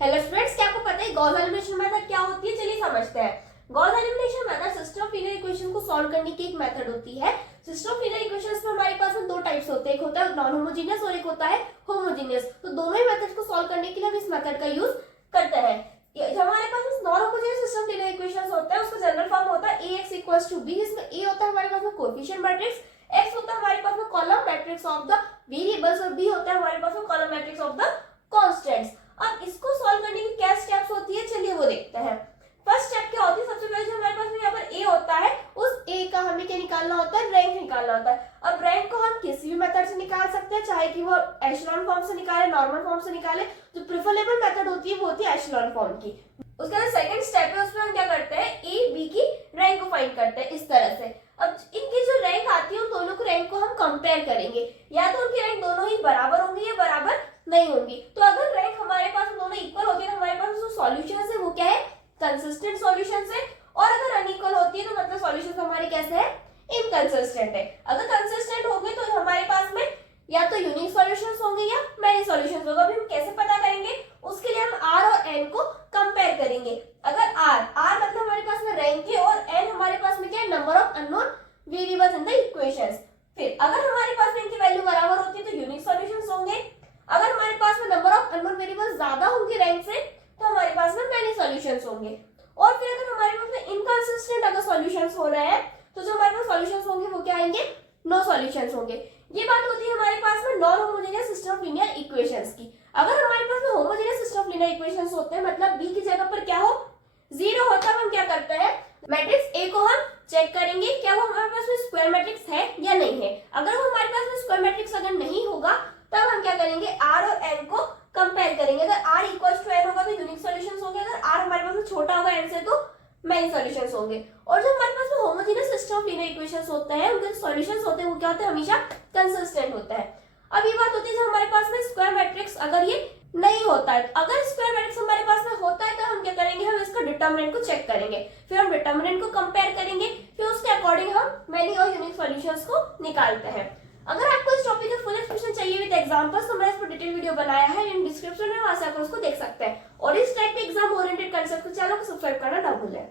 Hello students, क्या आपको पता है गॉस एलिमिनेशन मेथड क्या होती है? चलिए समझते हैं। Gauss elimination method system of linear equation को सॉल्व करने की एक मेथड होती है। सिस्टम ऑफ लीनियर इक्वेशंस में हमारे पास में दो टाइप्स होते हैं, एक होता है नॉन होमोजेनियस और एक होता है होमोजेनियस। तो दोनों ही मेथड को सॉल्व करने के लिए हम इस मेथड का यूज करते हैं। जब हमारे पास non homogeneous system linear equations होता है, उसका जनरल फॉर्म होता है ax = b। इसमें a होता है हमारे पास में कोएफिशिएंट मैट्रिक्स, x होता है हमारे पास में column matrix of the variables और b होता है हमारे पास में column matrix of the constants. अब इसको सॉल्व करने की क्या स्टेप्स होती है, चलिए वो देखते हैं। फर्स्ट स्टेप क्या होती है? सबसे पहले जो हमारे पास में यहाँ पर a होता है, उस a का हमें क्या निकालना होता है? रैंक निकालना होता है। अब रैंक को हम किसी भी मेथड से निकाल सकते हैं, चाहे कि वो एशेलॉन फॉर्म से निकाले, नॉर्मल फॉर्म से निकाले। जो प्रेफरेबल मेथड होती है वो होती है एशेलॉन फॉर्म की। उसके बाद सेकंड स्टेप है, उसमें हम क्या करते हैं? a b की रैंक को फाइंड करते हैं इस तरह से। अब इनकी जो रैंक आती है उन दोनों की रैंक को हम कंपेयर करेंगे, या तो उनकी रैंक दोनों ही बराबर होंगी या बराबर नहीं होंगी। तो अगर रैंक हमारे पास दोनों इक्वल होती है तो हमारे पास जो सॉल्यूशन है वो क्या है? कंसिस्टेंट सॉल्यूशन है। और अगर अनइक्वल होती है तो मतलब सॉल्यूशन हमारे कैसे है? इनकंसिस्टेंट है। अगर कंसिस्टेंट होंगे तो हमारे पास में या तो यूनिक सॉल्यूशंस होंगे या मैनी सॉल्यूशंस होगा। अभी हम कैसे पता करेंगे? उसके लिए हम r और n को कंपेयर करेंगे। अगर r मतलब हमारे पास में रैंक है और n हमारे पास में क्या है? Number of unknown variables in the equations. फिर अगर हमारे पास में इनकी वैल्यू बराबर होती है तो यूनिक सॉल्यूशंस होंगे। अगर हमारे पास में नंबर ऑफ अननोन वेरिएबल्स ज्यादा होंगे रैंक से तो हमारे पास में मैनी सॉल्यूशंस होंगे। और फिर अगर हमारे पास में इनकंसिस्टेंट अगर सॉल्यूशंस हो रहे हैं तो जो हमारे पास सॉल्यूशंस होंगे वो क्या आएंगे? नो सॉल्यूशंस होंगे। ये बात होती है हमारे पास में non homogeneous system of linear equations की। अगर हमारे पास में homogeneous system of linear equations होते हैं, मतलब b की जगह पर क्या हो? 0 होता है, हम क्या करते हैं? मैट्रिक्स a को हम चेक करेंगे क्या वो हमारे पास में स्क्वायर मैट्रिक्स है या नहीं है। अगर वो हमारे पास में स्क्वायर मैट्रिक्स अगर नहीं होगा तब हम क्या करेंगे? r और n को कंपेयर करेंगे। अगर r = n होगा तो यूनिक सॉल्यूशंस होंगे, अगर r हमारे पास में छोटा होगा n से तो मैनी सॉल्यूशंस होंगे। और जो हमारे पास में homogeneous system of linear equations होते हैं उनके सॉल्यूशंस होते हैं वो क्या होते हैं? हमेशा कंसिस्टेंट होता है। अब ये बात होती है जब हमारे पास में स्क्वायर मैट्रिक्स अगर ये नहीं होता है, अगर स्क्वायर मैट्रिक्स हमारे पास में होता है तो हम क्या करेंगे? हम इसका डिटरमिनेंट को चेक करेंगे, फिर हम डिटरमिनेंट को कंपेयर करेंगे, फिर उसके अकॉर्डिंग हम मैनी और यूनिक सॉल्यूशंस को निकालते हैं। अगर आपको इस टॉपिक का फुल एक्सप्लेनेशन चाहिए विद एग्जांपल्स तो मैंने इस पर डिटेल वीडियो बनाया है, इन डिस्क्रिप्शन में, वहां से आप उसको देख सकते हैं। और इस टाइप के एग्जाम ओरिएंटेड कंसेप्ट को चैनल को सब्सक्राइब करना ना भूलें।